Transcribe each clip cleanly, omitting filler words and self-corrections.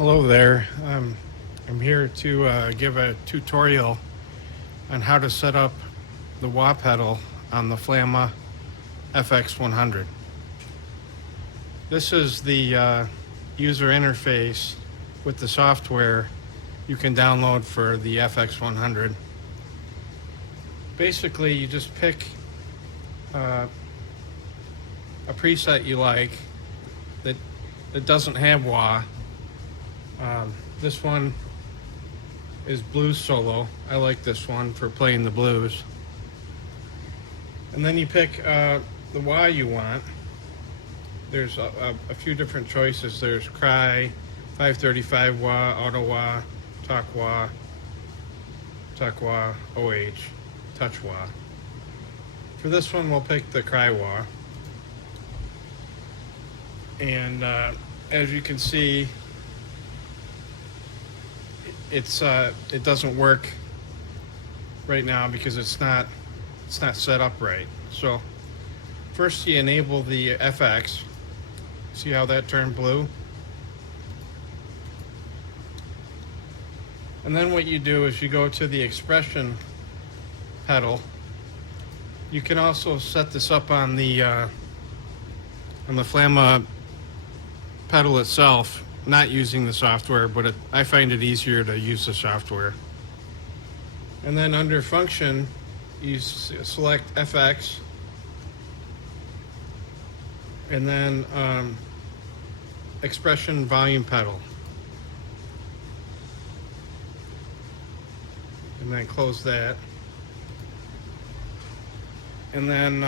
Hello there. I'm here to give a tutorial on how to set up the wah pedal on the Flamma FX100. This is the user interface with the software you can download for the FX100. Basically, you just pick a preset you like that doesn't have wah. This one is blues solo. I like this one for playing the blues. And then you pick the wah you want. There's a few different choices. There's cry, 535 wah, auto wah, talk wah, OH, touch wah. For this one, we'll pick the cry wah. And as you can see, it doesn't work right now because it's not set up right. So first you enable the FX. See how that turned blue? And then what you do is you go to the expression pedal. You can also set this up on the Flamma pedal itself, not using the software, but I find it easier to use the software. And then under function, you select FX, and then expression volume pedal, and then close that. And then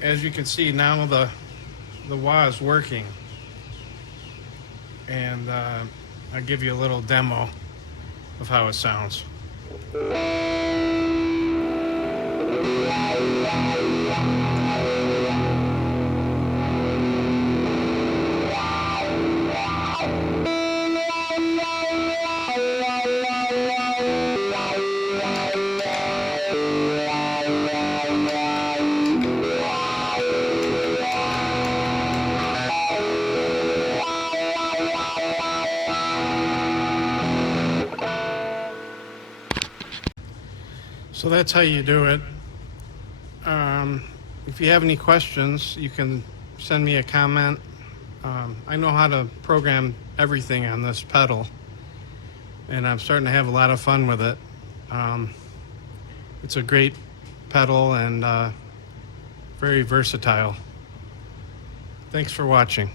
as you can see, now the wah is working. And I'll give you a little demo of how it sounds. So that's how you do it. If you have any questions, you can send me a comment. I know how to program everything on this pedal, and I'm starting to have a lot of fun with it. It's a great pedal and very versatile. Thanks for watching.